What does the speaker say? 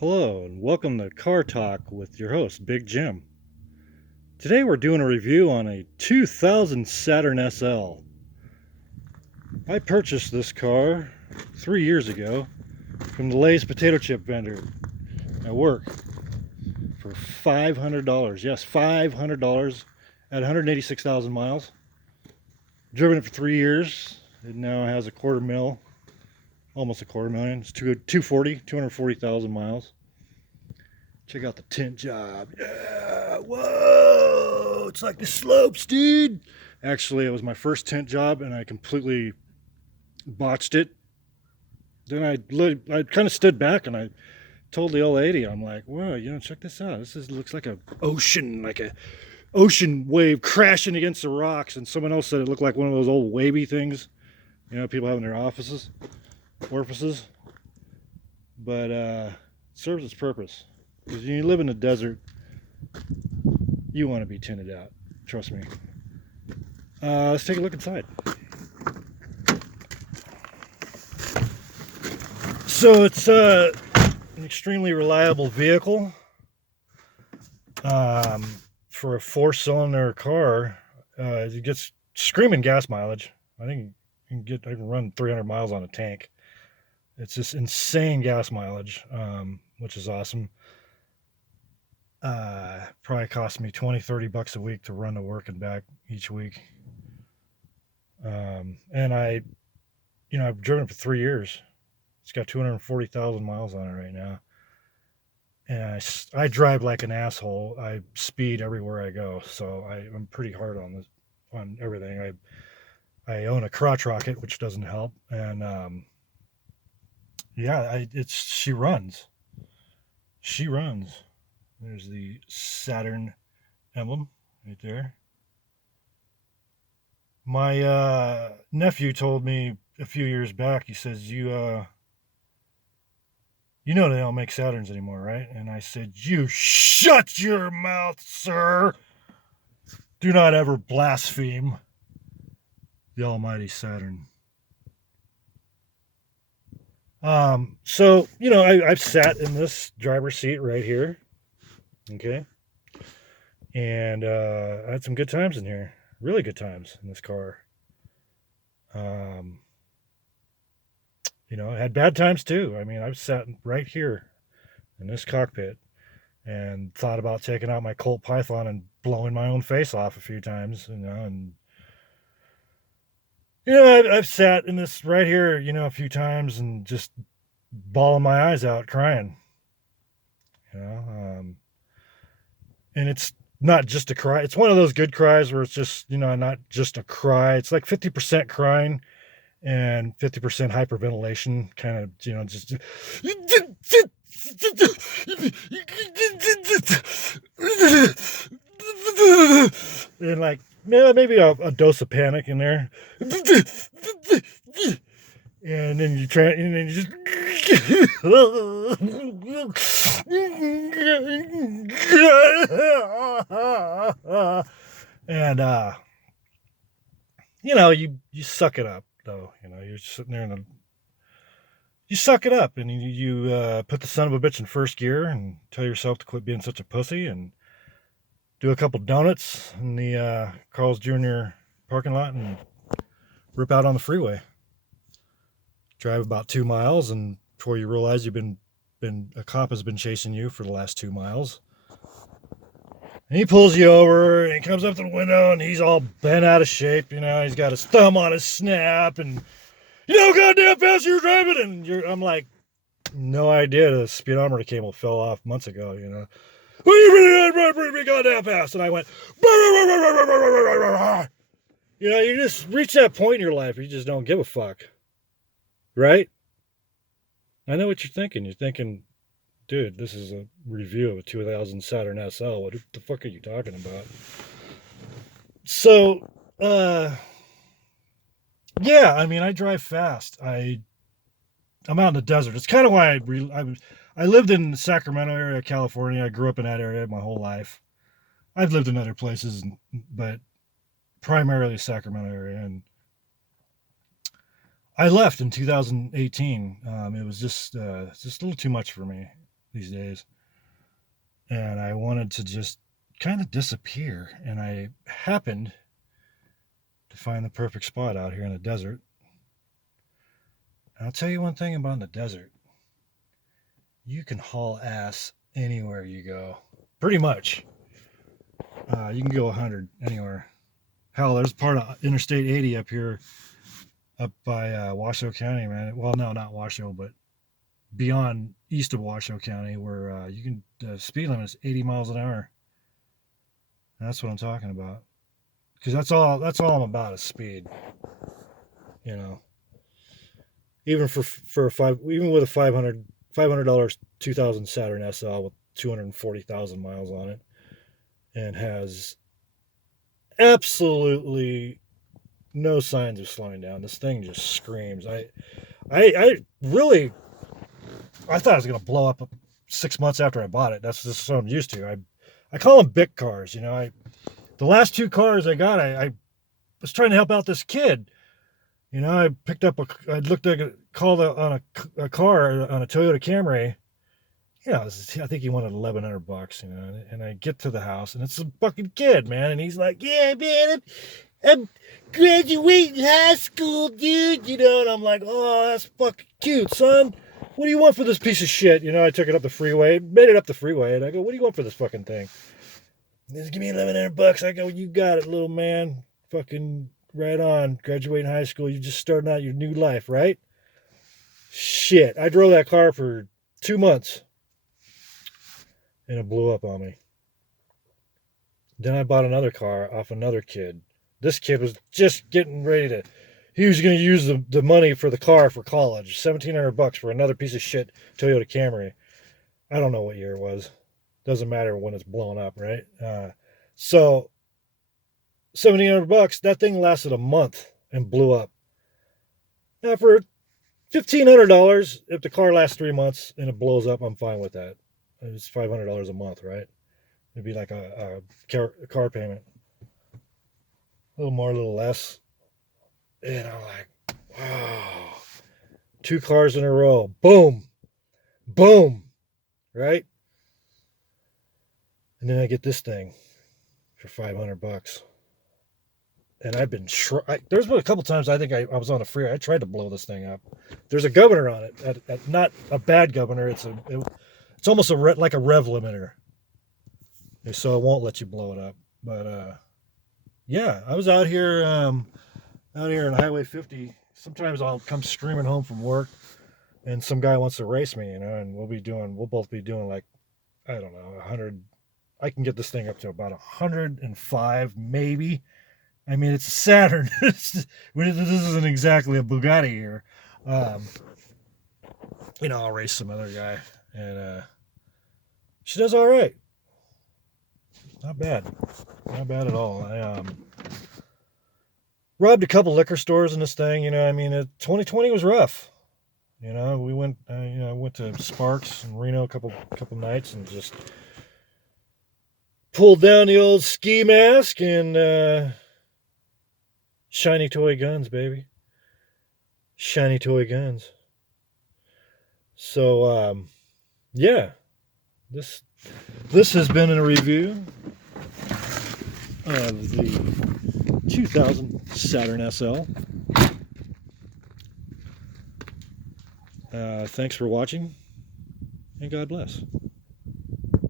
Hello, and welcome to Car Talk with your host, Big Jim. Today we're doing a review on a 2000 Saturn SL. I purchased this car 3 years ago from the Lay's potato chip vendor at work for $500. Yes, $500 at 186,000 miles. Driven it for 3 years. It now has a quarter mil, almost a quarter million. It's 240,000 miles. Check out the tint job. Yeah, whoa, it's like the slopes, dude. Actually, it was my first tint job, and I completely botched it. Then I kind of stood back, and I told the old lady, I'm like, "Whoa, check this out. Looks like a ocean wave crashing against the rocks." And someone else said it looked like one of those old wavy things, people have in their orifices. But it serves its purpose. Because when you live in the desert, you want to be tinted out. Trust me. Let's take a look inside. So it's an extremely reliable vehicle. For a four-cylinder car, it gets screaming gas mileage. I think I can run 300 miles on a tank. It's just insane gas mileage, which is awesome. Probably cost me $20-30 a week to run to work and back each week. And I've driven it for 3 years. It's got 240,000 miles on it right now. And I drive like an asshole. I speed everywhere I go. So I'm pretty hard on everything. I own a crotch rocket, which doesn't help. And, she runs. She runs. There's the Saturn emblem right there. My nephew told me a few years back, he says, you know they don't make Saturns anymore, right? And I said, you shut your mouth, sir. Do not ever blaspheme the almighty Saturn. I've sat in this driver's seat right here. Okay. And I had some good times in here. Really good times in this car. I had bad times too. I mean, I've sat right here in this cockpit and thought about taking out my Colt Python and blowing my own face off a few times, I've sat in this right here, a few times and just bawling my eyes out crying, and it's not just a cry. It's one of those good cries where it's just, not just a cry. It's like 50% crying and 50% hyperventilation, kind of, just and like maybe a dose of panic in there, and then you just and you suck it up though. You're sitting there and you suck it up, and you put the son of a bitch in first gear and tell yourself to quit being such a pussy and do a couple donuts in the Carl's Jr. parking lot and rip out on the freeway. Drive about 2 miles, and before you realize a cop has been chasing you for the last 2 miles. And he pulls you over, and he comes up to the window, and he's all bent out of shape. He's got his thumb on his snap, and goddamn fast you're driving. And I'm like, no idea the speedometer cable fell off months ago. Well, you really goddamn fast. And I went, you just reach that point in your life where you just don't give a fuck. Right? I know what you're thinking. You're thinking, dude, this is a review of a 2000 Saturn SL. What the fuck are you talking about? So, yeah, I mean, I drive fast. I'm out in the desert. It's kind of why I lived in the Sacramento area, California. I grew up in that area my whole life. I've lived in other places, but primarily Sacramento area. And I left in 2018. It was just a little too much for me. these days. And I wanted to just kind of disappear. And I happened to find the perfect spot out here in the desert. And I'll tell you one thing about the desert. You can haul ass anywhere you go. Pretty much. You can go 100 anywhere. Hell, there's part of Interstate 80 up here, up by Washoe County, man. Well, no, not Washoe, but beyond east of Washoe County, where you can the speed limit is 80 miles an hour. That's what I'm talking about. Because that's all I'm about is speed. You know, even even with a $500 2000 Saturn SL with 240,000 miles on it, and has absolutely no signs of slowing down. This thing just screams. I really, I thought it was gonna blow up 6 months after I bought it. That's just what I'm used to. I call them big cars. You know, the last two cars I got, I was trying to help out this kid. You know, I picked up I looked at called on a car on a Toyota Camry. Yeah, I think he wanted $1,100, you know. And I get to the house, and it's a fucking kid, man. And he's like, "Yeah, man, I'm graduating high school, dude." You know, and I'm like, "Oh, that's fucking cute, son. What do you want for this piece of shit?" You know, I took it up the freeway, made it up the freeway, and I go, "What do you want for this fucking thing?" He says, "Give me $1,100. I go, "You got it, little man. Fucking right on. Graduating high school, you're just starting out your new life, right?" Shit, I drove that car for 2 months. And it blew up on me. Then I bought another car off another kid. This kid was just getting ready to, he was going to use the money for the car for college. $1,700 for another piece of shit Toyota Camry. I don't know what year it was. Doesn't matter when it's blown up, right? So $1,700, that thing lasted a month and blew up. Now for $1,500, if the car lasts 3 months and it blows up, I'm fine with that. It's $500 a month, right? It'd be like a car payment. A little more, a little less. And I'm like, wow. 2 cars in a row. Boom. Boom. Right? And then I get this thing for $500. And I've been there's been a couple times I think I was on a freeway. I tried to blow this thing up. There's a governor on it. Not a bad governor. It's almost like a rev limiter, so it won't let you blow it up. But yeah, I was out here on Highway 50. Sometimes I'll come streaming home from work, and some guy wants to race me, you know, and we'll both be doing like, I don't know, 100. I can get this thing up to about 105, maybe. I mean, it's a Saturn. This isn't exactly a Bugatti here. You know, I'll race some other guy. And she does all right. Not bad. Not bad at all. I robbed a couple liquor stores in this thing. You know, I mean, 2020 was rough. You know, we went. I went to Sparks in Reno a couple nights and just pulled down the old ski mask and shiny toy guns, baby. Shiny toy guns. So yeah. This has been a review of the 2000 Saturn SL. Thanks for watching, and God bless.